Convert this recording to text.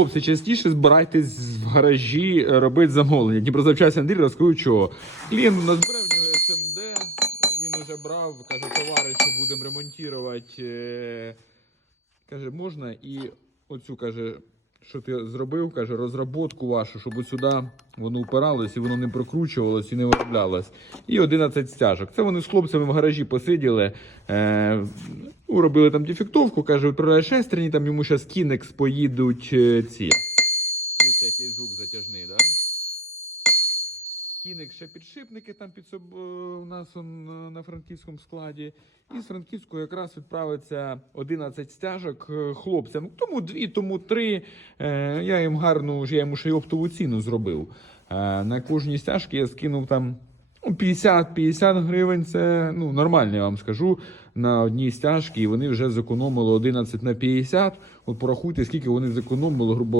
Хлопці, частіше збирайтесь в гаражі е, робити замовлення. Дніпрозавчасний Андрій розкажу, чого. Клієнт у нас бере в нього СМД, він уже брав, каже, товаришу будемо ремонтувати. е, Каже, можна і оцю каже, що ти зробив, каже, розробку вашу, щоб сюди воно упиралось і воно не прокручувалось і не вироблялось. І 11 стяжок. Це вони з хлопцями в гаражі посиділи, е, ну, робили там дефектовку, каже, відправляє шестерні, там йому зараз кінекс поїдуть е, ці. Це який звук затяжний, так? Да? Кінек ще підшипники там під соб... е, у нас он, е, на франківському складі. І з Франківського якраз відправиться 11 стяжок е, хлопцям. Тому дві, тому три. Я їм гарну, я йому ще й оптову ціну зробив. На кожній стяжці я скинув там ну, 50-50 гривень. Це ну, нормально, я вам скажу. На одній стяжці, і вони вже зекономили 11 на 50. От порахуйте, скільки вони зекономили, грубо